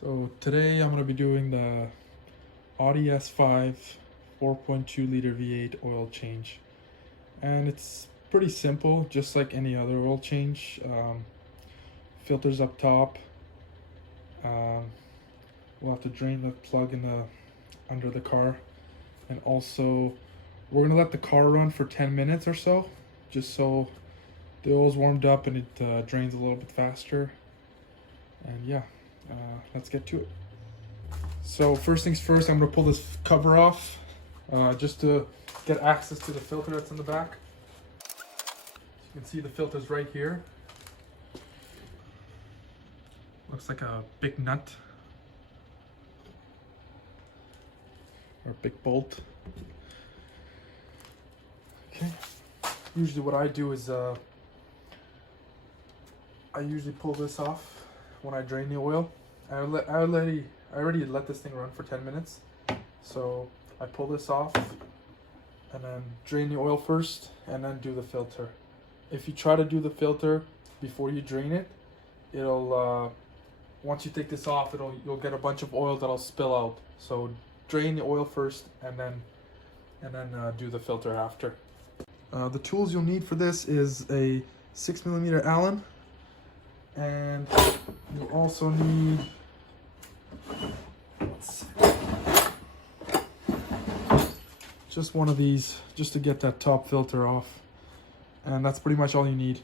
So today I'm going to be doing the Audi S5 4.2 liter V8 oil change, and it's pretty simple, just like any other oil change. Filters up top. We'll have to drain the plug in the under the car, and also we're going to let the car run for 10 minutes or so, just so the oil's warmed up and it drains a little bit faster. And yeah, let's get to it. So first things first, I'm going to pull this cover off just to get access to the filter that's in the back. So you can see the filter's right here. Looks like a big nut or a big bolt. Okay. Usually what I do is I usually pull this off when I drain the oil. I already let this thing run for 10 minutes. So I pull this off and then drain the oil first and then do the filter. If you try to do the filter before you drain it, it'll once you take this off, you'll get a bunch of oil that'll spill out. So drain the oil first and then do the filter after. The tools you'll need for this is a 6mm Allen, and you'll also need just one of these just to get that top filter off, and that's pretty much all you need.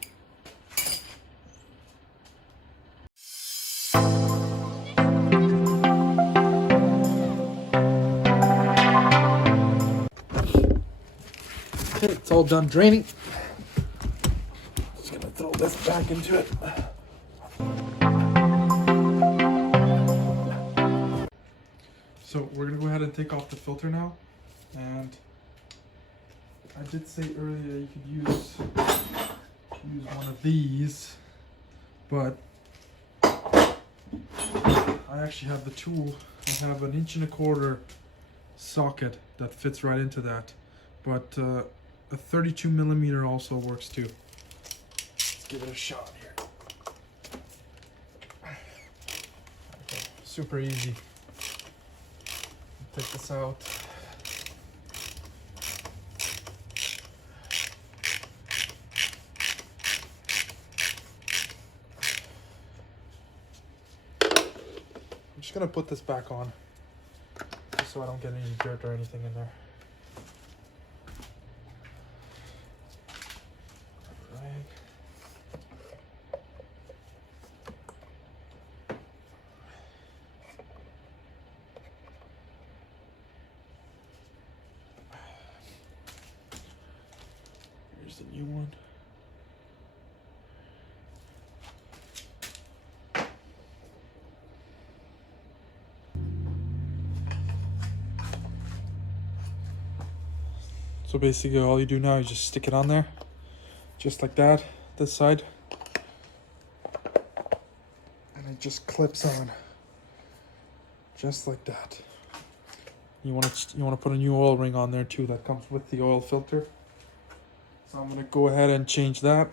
Okay, it's all done draining. Just gonna throw this back into it. So we're gonna go ahead and take off the filter now, and I did say earlier you could use one of these, but I actually have the tool. I have an 1.25" socket that fits right into that, but a 32mm also works too. Let's give it a shot here. Okay, super easy. Take this out. I'm just gonna put this back on, just so I don't get any dirt or anything in there. Here's the new one. So basically all you do now is just stick it on there, just like that, this side, and it just clips on, just like that. You want to put a new oil ring on there too that comes with the oil filter. So I'm gonna go ahead and change that.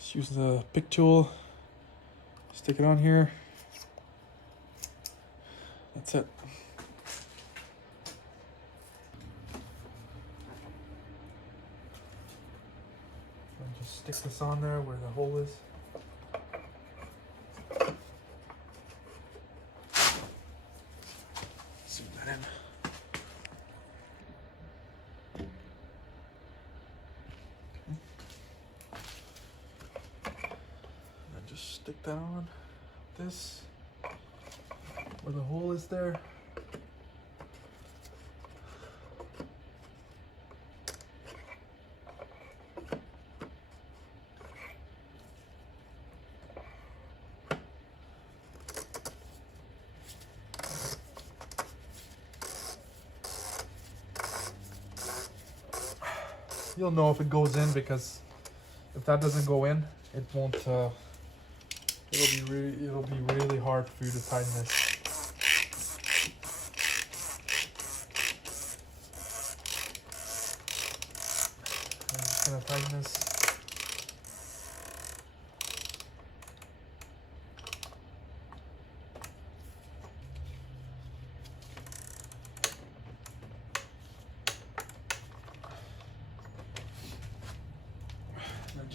Just use the pick tool, stick it on here. That's it. And just stick this on there where the hole is. Zoom that in. And just stick that on this where the hole is there. You'll know if it goes in, because if that doesn't go in, it won't. It'll be really hard for you to tighten this. I'm just gonna tighten this.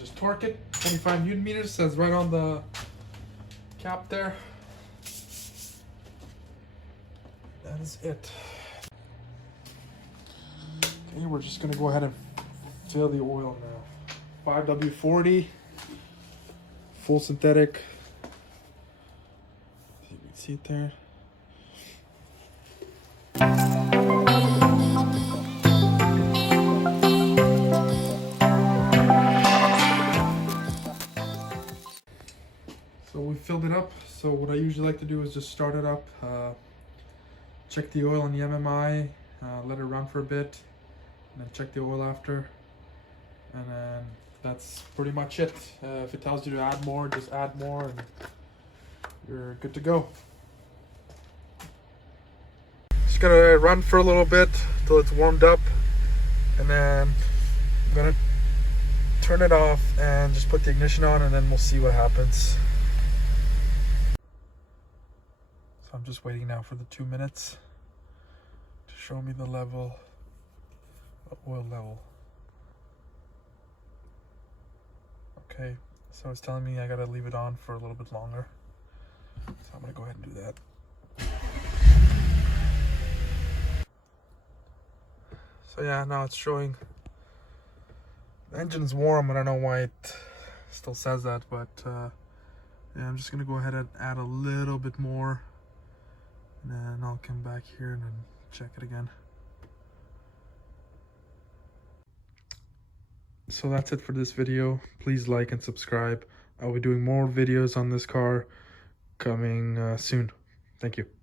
just torque it. 25 Newton meters, says right on the cap there. That is it. Okay, we're just gonna go ahead and fill the oil now. 5W40, full synthetic. You can see it there. So we filled it up. So what I usually like to do is just start it up, check the oil on the MMI, let it run for a bit, and then check the oil after. And then that's pretty much it. If it tells you to add more, just add more and you're good to go. Just gonna run for a little bit till it's warmed up, and then I'm gonna turn it off and just put the ignition on, and then we'll see what happens. So I'm just waiting now for the 2 minutes to show me the level, oil level. Okay, so it's telling me I gotta leave it on for a little bit longer. So I'm gonna go ahead and do that. So yeah, now it's showing the engine's warm. I don't know why it still says that, but yeah, I'm just gonna go ahead and add a little bit more, and then I'll come back here and then check it again. So that's it for this video. Please like and subscribe. I'll be doing more videos on this car coming soon. Thank you.